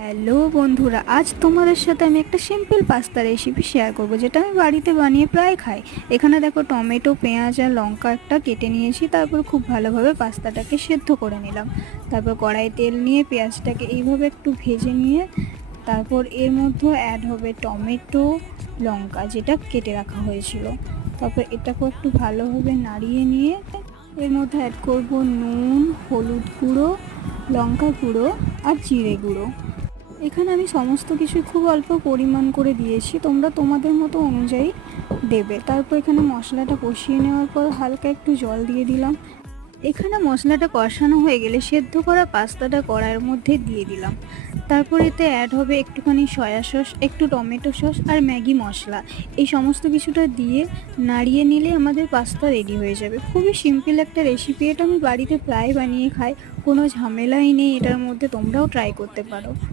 Hello বন্ধুরা, আজ তোমাদের সাথে আমি একটা সিম্পল পাস্তা রেসিপি শেয়ার করব, যেটা আমি বাড়িতে বানিয়ে প্রায় খাই। এখানে দেখো, টমেটো, পেঁয়াজ আর লঙ্কা একটা কেটে নিয়েছি। তারপর খুব ভালোভাবে পাস্তাটাকে সেদ্ধ করে নিলাম। তারপর কড়াই তেল নিয়ে পেঁয়াজটাকে এইভাবে একটু ভেজে নিয়ে তারপর এর মধ্যে অ্যাড হবে টমেটো, লঙ্কা যেটা কেটে রাখা হয়েছিল। তারপর এটাকেও একটু ভালোভাবে নাড়িয়ে নিয়ে এর মধ্যে অ্যাড করব নুন, হলুদ গুঁড়ো, লঙ্কা গুঁড়ো আর জিরে গুঁড়ো। এখানে আমি সমস্ত কিছু খুব অল্প পরিমাণ করে দিয়েছি, তোমরা তোমাদের মতো অনুযায়ী দেবে। তারপর এখানে মশলাটা কষিয়ে নেওয়ার পর হালকা একটু জল দিয়ে দিলাম। এখানে মশলাটা কষানো হয়ে গেলে সেদ্ধ করা পাস্তাটা কড়াইয়ের মধ্যে দিয়ে দিলাম। তারপর এতে অ্যাড হবে একটুখানি সয়া সস, একটু টমেটো সস আর ম্যাগি মশলা। এই সমস্ত কিছুটা দিয়ে নাড়িয়ে নিলে আমাদের পাস্তা রেডি হয়ে যাবে। খুবই সিম্পল একটা রেসিপি, এটা আমি বাড়িতে প্রায় বানিয়ে খাই, কোনো ঝামেলাই নেই এটার মধ্যে। তোমরাও ট্রাই করতে পারো।